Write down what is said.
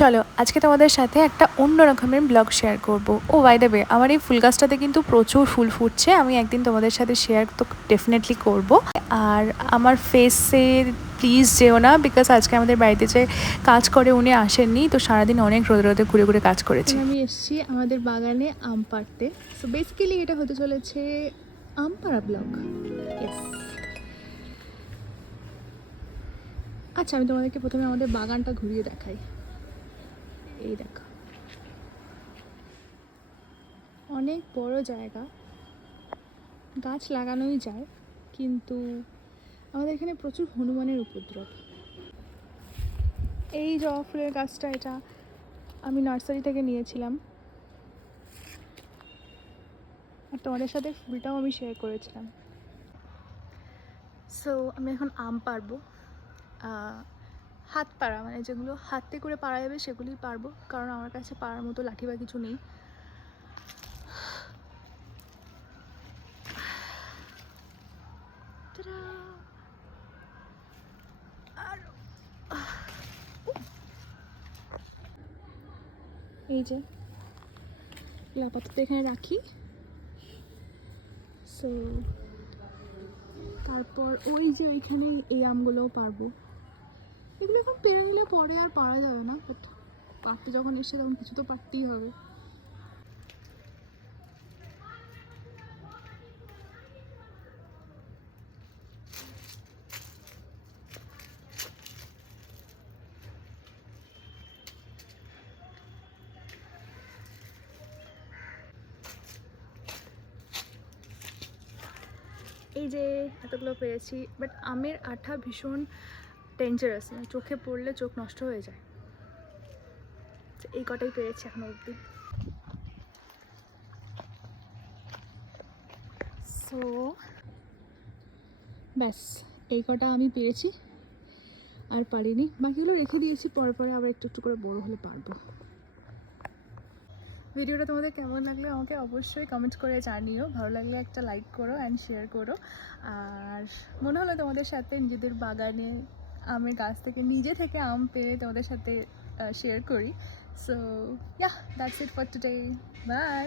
চলো আজকে তোমাদের সাথে একটা অন্য রকমের ব্লগ শেয়ার করব। ও বাই দ্য ওয়ে, আমার এই ফুল গাছটাতে কিন্তু প্রচুর ফুল ফুটছে। আমি একদিন তোমাদের সাথে শেয়ার তো ডেফিনেটলি করব। আর আমার ফেসে প্লিজ যেও না, বিকজ আজকে আমাদের বাড়িতে যে কাজ করে উনি আসেননি, তো সারাদিন অনেক রোদে রোদে ঘুরে ঘুরে কাজ করেছি। আমি এসেছি আমাদের বাগানে আম পাড়তে। সো বেসিক্যালি এটা হতে চলেছে আম পাড়া ব্লগ। ইয়েস। আচ্ছা, আমি তোমাদেরকে প্রথমে আমাদের বাগানটা ঘুরিয়ে দেখাই। এই দেখো, অনেক বড় জায়গা, গাছ লাগানোই যায়, কিন্তু আমাদের এখানে প্রচুর হনুমানের উপদ্রব। এই জবা ফুলের গাছটা, এটা আমি নার্সারি থেকে নিয়েছিলাম, আর তোমাদের সাথে ফুলটাও আমি শেয়ার করেছিলাম। সো আমি এখন আম পারবো। হাত পাড়া, মানে যেগুলো হাতে করে পাড়া যাবে সেগুলোই পারবো, কারণ আমার কাছে পাড়ার মতো লাঠি বা কিছু নেই। এই যে আপাতত এখানে রাখি। সো তারপর ওই যে ওইখানে এই আমগুলোও পারবো। এগুলো এখন পেরে নিলে পরে আর পারা যাবে না, বাট পারতে যখন এসে তখন কিছু তো পারতেই হবে। এই যে এতগুলো পেয়েছি, বাট আমের আঠা ভীষণ ডেঞ্জারাস, মানে চোখে পড়লে চোখ নষ্ট হয়ে যায়। এই কটাই পেয়েছি এখন অবধি। সো ব্যাস, এই কটা আমি পেরেছি, আর পারিনি। বাকিগুলো রেখে দিয়েছি, পরে পরে আবার একটু একটু করে বড় হলে পারবো। ভিডিওটা তোমাদের কেমন লাগলো আমাকে অবশ্যই কমেন্ট করে জানিও। ভালো লাগলে একটা লাইক করো অ্যান্ড শেয়ার করো। আর মনে হলো তোমাদের সাথে নিজেদের বাগানে আমের গাছ থেকে নিজে থেকে আম পেড়ে তোমাদের সাথে শেয়ার করি। So yeah, that's it for today. By.